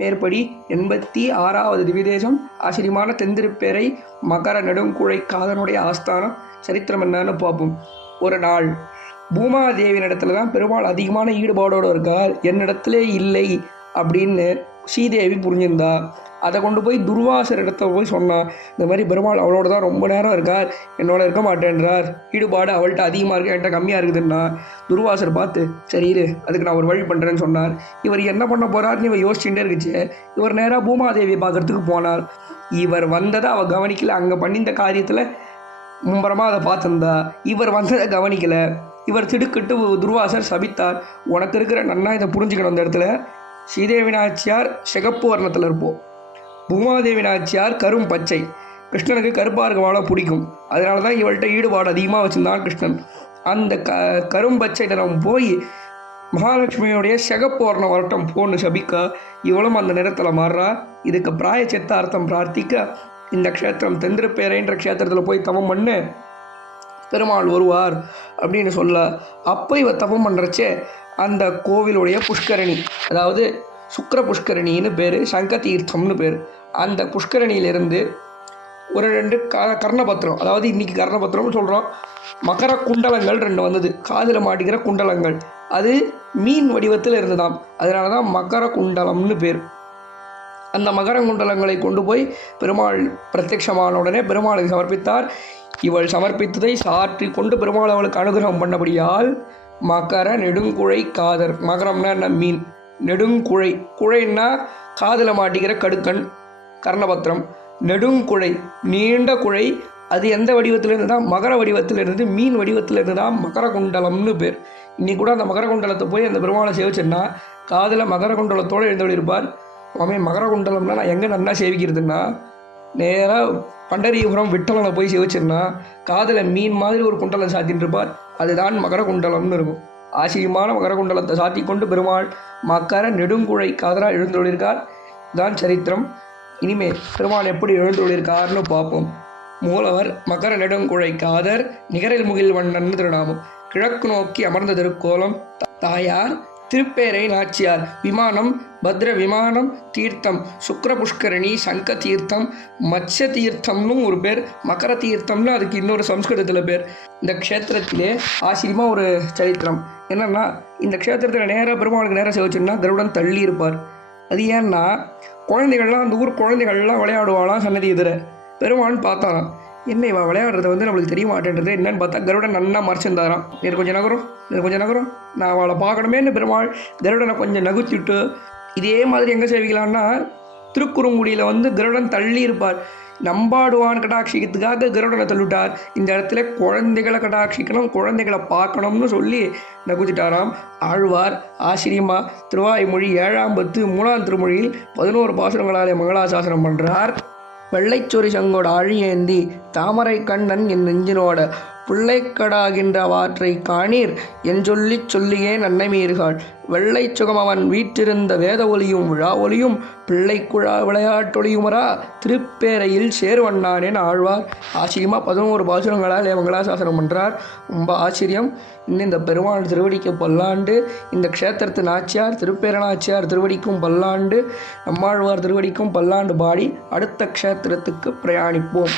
மேற்படி 86வது திவ்யதேசம் ஆச்சரியமான தென்திருப்பேரை மகர நெடுங்குழை காதனுடைய ஆஸ்தானம் சரித்திரம் என்னன்னு பார்ப்போம். ஒரு நாள் பூமாதேவியினிடத்துல தான் பெருமாள் அதிகமான ஈடுபாடோடு இருக்கார், என்னிடத்துல இல்லை அப்படின்னு ஸ்ரீதேவி புரிஞ்சிருந்தா. அதை கொண்டு போய் துர்வாசர் இடத்துல போய் சொன்னான், இந்த மாதிரி பெருமாள் அவளோட தான் ரொம்ப நேரம் இருக்கார், என்னோட இருக்க மாட்டேன்றார், ஈடுபாடு அவள்கிட்ட அதிகமாக இருக்குது என்கிட்ட கம்மியாக இருக்குதுன்னா. துர்வாசர் பார்த்து சரி இரு, அதுக்கு நான் ஒரு வழி பண்ணுறேன்னு சொன்னார். இவர் என்ன பண்ண போகிறாருன்னு இவர் யோசிச்சுட்டே இருந்துச்சு. இவர் நேராக பூமாதேவியை பார்க்கறதுக்கு போனார். இவர் வந்ததை அவள் கவனிக்கல, அங்கே பண்ணிந்த காரியத்தில் மும்பரமாக அதை பார்த்துருந்தா. இவர் வந்ததை கவனிக்கலை. இவர் திடுக்கிட்டு துர்வாசர் சபித்தார், உனக்கு இருக்கிற நன்னா இதை புரிஞ்சுக்கணும். அந்த இடத்துல ஸ்ரீதேவி நாச்சியார் சிகப்பு வர்ணத்தில் இருப்போம், பூமாதேவி நாச்சியார் கரும் பச்சை. கிருஷ்ணனுக்கு கருப்பாக இருக்கவாழ பிடிக்கும், அதனால தான் இவள்கிட்ட ஈடுபாடு அதிகமாக வச்சுருந்தான் கிருஷ்ணன். அந்த கரும் பச்சை நிறம் போய் மகாலட்சுமியுடைய சிகப்பு வர்ணம் வரட்டும் போன்னு சபிக்க இவளும் அந்த நிறத்தில் மாறுறா. இதுக்கு பிராயச்சித்தார்த்தம் பிரார்த்திக்க இந்த க்ஷேத்திரம் தென்திருப்பேரைன்ற க்ஷேத்திரத்தில் போய் தவம் பண்ணு, பெருமாள் வருவார் அப்படின்னு சொல்ல. அப்போ இவ தவம் பண்ணுறச்சே அந்த கோவிலுடைய புஷ்கரணி, அதாவது சுக்கர புஷ்கரணின்னு பேர், சங்க தீர்த்தம்னு பேர். அந்த புஷ்கரணியிலிருந்து ஒரு 2 கர்ணபத்திரம், அதாவது இன்றைக்கி கர்ணபத்திரம்னு சொல்கிறோம், மகர குண்டலங்கள் 2 வந்தது, காதில் மாட்டிக்கிற குண்டலங்கள். அது மீன் வடிவத்தில் இருந்ததாம், அதனால தான் மகர குண்டலம்னு பேர். அந்த மகர குண்டலங்களை கொண்டு போய் பெருமாள் பிரத்யட்சமான உடனே பெருமாளுக்கு சமர்ப்பித்தார். இவள் சமர்ப்பித்ததை சாற்றி கொண்டு பெருமாள் அவளுக்கு அனுகிரகம் பண்ணபடியால் மகர நெடுங்குழை காதர், மகரம்னா என்ன மீன், நெடுங்குழை, குழைன்னா காதில் மாட்டிக்கிற கடுக்கன் கர்ணபத்திரம், நெடுங்குழை நீண்ட குழை. அது எந்த வடிவத்திலிருந்து தான், மகர வடிவத்திலிருந்து, மீன் வடிவத்திலிருந்து தான் மகர குண்டலம்னு பேர். இன்னைக்கு கூட அந்த மகர குண்டலத்தை போய் அந்த பெருமாளை சேவிச்சேன்னா காதில் மகர குண்டலத்தோடு எழுந்தொழிருப்பார். சுவாமி மகர குண்டலம்னா நான் எங்கே நன்னா சேவிக்கிறதுன்னா, நேராக பண்டரிபுரம் விட்டலனை போய் சேவிச்சிருந்தா காதில் மீன் மாதிரி ஒரு குண்டலம் சாத்தின்னு இருப்பார், அதுதான் மகர குண்டலம்னு இருக்கும். ஆச்சரியமான மகர குண்டலத்தை சாத்தி கொண்டு பெருமாள் மகர நெடுங்குழை காதராக எழுந்தொழிருக்கார். இதுதான் சரித்திரம். இனிமே பெருமாள் எப்படி எழுந்தொழிருக்கார்னு பார்ப்போம். மூலவர் மகர நெடுங்குழை காதர், நிகரில் முகில் வண்ணன் திருநாமம், கிழக்கு நோக்கி அமர்ந்த திருக்கோலம், தாயார் திருப்பேரை நாச்சியார், விமானம் பத்ர விமானம், தீர்த்தம் சுக்கர புஷ்கரணி, சங்க தீர்த்தம், மத்ய தீர்த்தம்னு ஒரு பேர், மகர தீர்த்தம்னு அதுக்கு இன்னொரு சம்ஸ்கிருதத்தில் பேர். இந்த க்ஷேத்திரத்திலே ஆச்சரியமாக ஒரு சரித்திரம் என்னென்னா, இந்த க்ஷேத்திரத்தில் நேராக பெருமாளுக்கு நேராக சேவிச்சோன்னா கருடன் தள்ளி இருப்பார். அது ஏன்னா குழந்தைகள்லாம், அந்த ஊர் குழந்தைகள்லாம் விளையாடுவாளாம் சன்னதி எதிர. பெருமாள்னு பார்த்தாராம், என்ன இவ விளையாடுறது நம்மளுக்கு தெரிய மாட்டேன்றது என்னன்னு பார்த்தா கருடன் நன்னா மறைச்சிருந்தாராம். நேர் கொஞ்சம் நகரும் நான் அவளை பார்க்கணுமேன்னு பெருமாள் கருடனை கொஞ்சம் நகுத்திட்டு, இதே மாதிரி எங்கே சேவிக்கலான்னா திருக்குறுங்குடியில் கருடன் தள்ளி இருப்பார். நம்பாடுவான் கடாட்சிக்கிறதுக்காக கருடனை தள்ளிவிட்டார். இந்த இடத்துல குழந்தைகளை கடாட்சிக்கணும், குழந்தைகளை பார்க்கணும்னு சொல்லி நகுத்திட்டாராம். ஆழ்வார் ஆச்சரியமா திருவாய்மொழி 7ஆம் பத்து 3ஆம் திருமொழியில் 11 பாசுரங்களாலே மங்களாசாசனம் பண்ணுறார். வெள்ளைச்சொறி சங்கோட ஆழியேந்தி தாமரை கண்ணன் என் நெஞ்சினோட பிள்ளைக்கடாகின்ற வாற்றை காணீர் என் சொல்லியே நன்னை மீறுகாள், வெள்ளை சுகம் அவன் வீற்றிருந்த வேத ஒலியும் விழா ஒலியும் பிள்ளைக்குழா விளையாட்டொலியுமரா திருப்பேரையில் சேருவண்ணானேன்னு ஆழ்வார் ஆச்சரியமாக 11 பாசுரங்களால் மங்களாசாசனம் பண்ணுறார். ரொம்ப ஆச்சரியம். இன்னும் இந்த பெருமாள் திருவடிக்கு பல்லாண்டு, இந்த க்ஷேத்திரத்து நாச்சியார் திருப்பேர நாச்சியார் திருவடிக்கும் பல்லாண்டு, நம்மாழ்வார் திருவடிக்கும் பல்லாண்டு பாடி அடுத்த க்ஷேத்திரத்துக்கு பிரயாணிப்போம்.